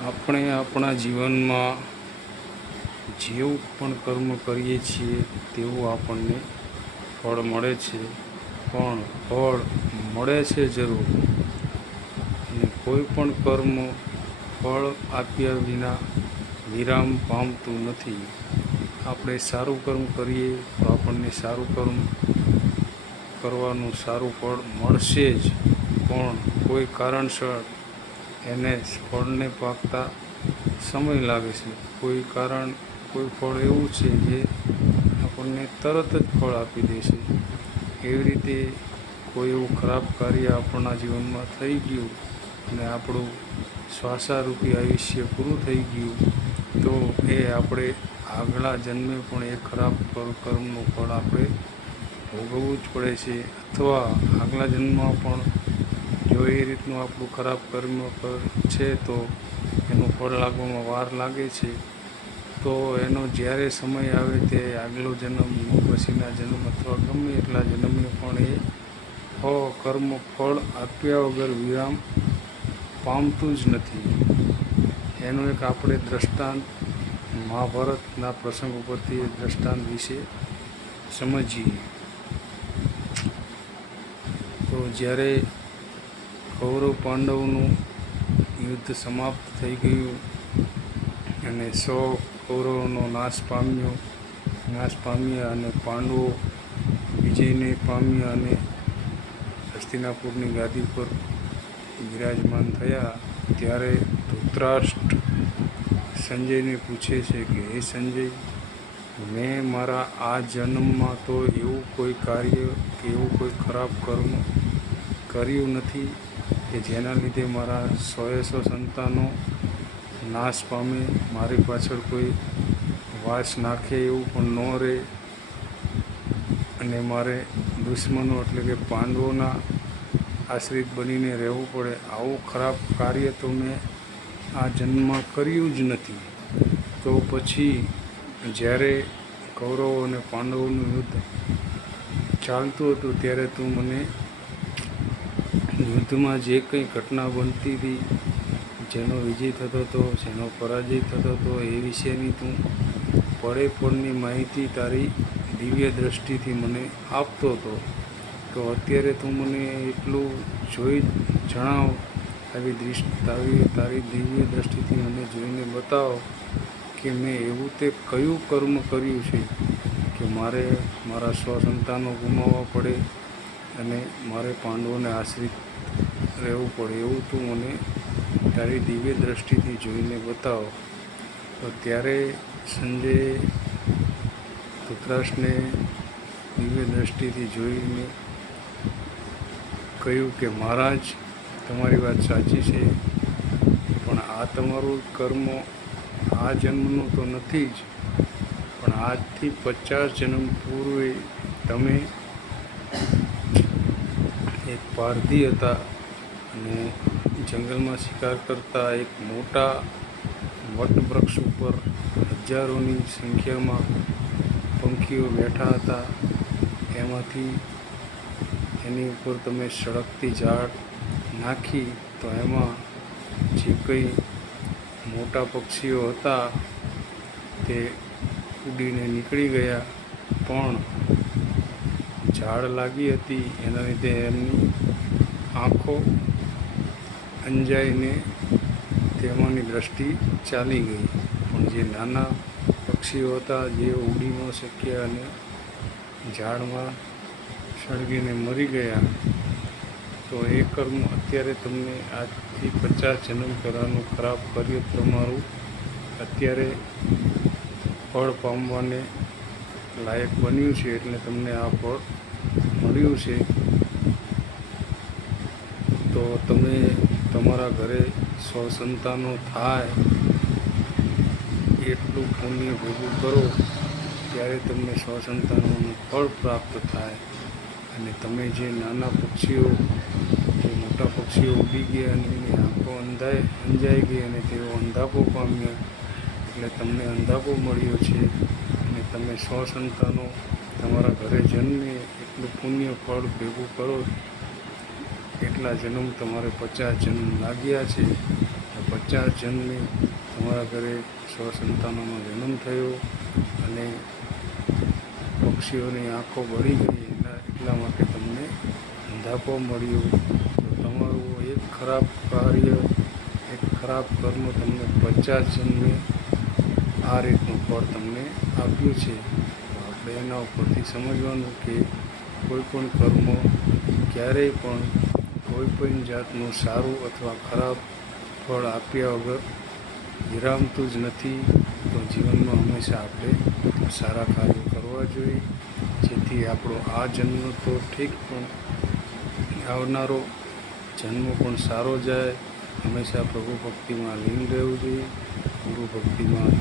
આપણે આપણા જીવનમાં જેવું પણ કર્મ કરીએ છીએ તેવું આપણને ફળ મળે છે, પણ ફળ મળે છે જરૂર, અને કોઈ પણ કર્મ ફળ આપ્યા વિના વિરામ પામતું નથી. આપણે સારું કર્મ કરીએ તો આપણને સારું કર્મ કરવાનું સારું ફળ મળશે જ, પણ કોઈ કારણસર એને ફળને પાકતા સમય લાગે છે. કોઈ ફળ એવું છે જે આપણને તરત જ ફળ આપી દે છે. એવી રીતે કોઈ એવું ખરાબ કાર્ય આપણા જીવનમાં થઈ ગયું અને આપણું શ્વાસારૂપી આયુષ્ય પૂરું થઈ ગયું, તો એ આપણે આગલા જન્મે પણ એ ખરાબ કર્મનું ફળ આપણે ભોગવવું જ પડે છે. અથવા આગલા જન્મમાં પણ જો એ રીતનું આપણું ખરાબ કર્મ છે તો એનું ફળ લાગવામાં વાર લાગે છે. તો એનો જ્યારે સમય આવે તે આગલો જન્મ, પછીના જન્મ અથવા ગમે એટલા જન્મને પણ એ કર્મ ફળ આપ્યા વગર વિરામ પામતું જ નથી. એનું એક આપણે દ્રષ્ટાંત મહાભારતના પ્રસંગ ઉપરથી એ દ્રષ્ટાંત વિશે સમજીએ. તો જ્યારે કૌરવ પાંડવનું યુદ્ધ સમાપ્ત થઈ ગયું અને 100 કૌરવોનો નાશ પામ્યા અને પાંડવો વિજયને પામ્યા અને હસ્તિનાપુરની ગાદી પર બિરાજમાન થયા, ત્યારે ધૃતરાષ્ટ્ર સંજયને પૂછે છે કે હે સંજય, મેં મારા આ જન્મમાં તો એવું કોઈ કાર્ય કે એવું કોઈ ખરાબ કર્મ કર્યું નથી કે જેના લીધે મારા 100 સંતાનો નાશ પામે, મારી પાછળ કોઈ વાસ નાખે એવું પણ ન રહે, અને મારે દુશ્મનો એટલે કે પાંડવોના આશ્રિત બનીને રહેવું પડે, આવું ખરાબ કાર્ય તો મેં આ જન્મમાં કર્યું જ નથી. તો પછી જ્યારે કૌરવો અને પાંડવોનું યુદ્ધ ચાલતું હતું ત્યારે તું મને યુદ્ધમાં જે કંઈ ઘટના બનતી હતી, જેનો વિજય થતો હતો, જેનો પરાજય થતો હતો, એ વિશેની તું પળે માહિતી તારી દિવ્ય દ્રષ્ટિથી મને આપતો હતો. તો અત્યારે તું મને એટલું જણાવ, તારી દિવ્ય દ્રષ્ટિથી મને જોઈને બતાવો કે મેં એવું તે કયું કર્મ કર્યું છે કે મારે મારા સંતાનો ગુમાવવા પડે અને મારે પાંડવોને આશ્રિત રહેવું પડે, એવું તું મને તારી દિવ્ય દ્રષ્ટિથી જોઈને બતાવો. તો ત્યારે સંજયે ધૃતરાષ્ટ્રને દિવ્ય દ્રષ્ટિથી જોઈને કહ્યું કે મહારાજ, તમારી વાત સાચી છે, પણ આ તમારું કર્મ આ જન્મનું તો નથી જ, પણ આજથી 50 જન્મ પૂર્વે તમે એક પારધી હતા અને જંગલમાં શિકાર કરતા એક મોટા વટવૃક્ષ ઉપર હજારોની સંખ્યામાં પંખીઓ બેઠા હતા. એની ઉપર તમે સળગતી ઝાડ નાખી તો એમાં જે કંઈ મોટા પક્ષીઓ હતા તે ઉડીને નીકળી ગયા, પણ ઝાડ લાગી હતી એના લીધે એમની આંખો અંજાઈને તેમાંની દ્રષ્ટિ ચાલી ગઈ. પણ જે નાના પક્ષીઓ હતા જે ઉડી ન શક્યા અને ઝાડમાં સળગીને મરી ગયા, તો એ કર્મ અત્યારે તમને આજથી 50 જન્મ પહેલાંનું ખરાબ કર્યું તમારું અત્યારે ફળ પામવાને લાયક બન્યું છે, એટલે તમને આ ફળ મળ્યું છે. તો તમે તમારા ઘરે 100 સંતાનો થાય એટલું પુણ્ય ભેગું કરો, ત્યારે તમને 100 સંતાનોનું ફળ પ્રાપ્ત થાય. અને તમે જે નાના પક્ષીઓ, જે મોટા પક્ષીઓ ઉડી ગયા અને એની આંખો અંજાઈ ગઈ અને તેઓ અંધાપો પામ્યા, એટલે તમને અંધાપો મળ્યો છે. અને તમે 100 સંતાનો તમારા ઘરે જન્મે એટલું પુણ્ય ફળ ભેગું કરો, એટલા જન્મ તમારે 50 જન્મ લાગ્યા છે. 50 જન્મે તમારા ઘરે સ્વસંતાનોનો જન્મ થયો અને પક્ષીઓની આંખો બળી ગઈ એટલા માટે તમને અંધાપો મળ્યો. તો તમારું એક ખરાબ કાર્ય, એક ખરાબ કર્મ તમને 50 જન્મે આ રીતનું ફળ તમને આપ્યું છે. તો આપણે એના ઉપરથી સમજવાનું કે કોઈ પણ કર્મ ક્યારેય પણ કોઈ પણ જાતનું સારું અથવા ખરાબ ફળ આપ્યા વગર વિરામતું જ નથી. તો જીવનમાં હંમેશા આપણે સારા કાર્યો કરવા જોઈએ, જેથી આપણો આ જન્મ તો ઠીક પણ આવનારો જન્મ પણ સારો જાય. હંમેશા પ્રભુ ભક્તિમાં લીન રહેવું જોઈએ, ગુરુ ભક્તિમાં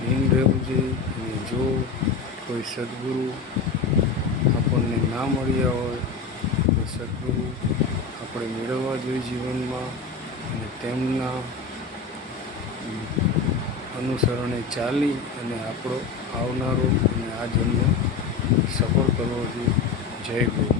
લીન રહેવું જોઈએ. અને જો કોઈ સદગુરુ આપણને ના મળ્યા હોય તો સદગુરુ આપણે મેળવવા જોઈએ જીવનમાં, અને તેમના અનુસરણે ચાલી અને આપણો આવનારો અને આ જન્મ સફળ કરવો જોઈએ. જય ગુરુ.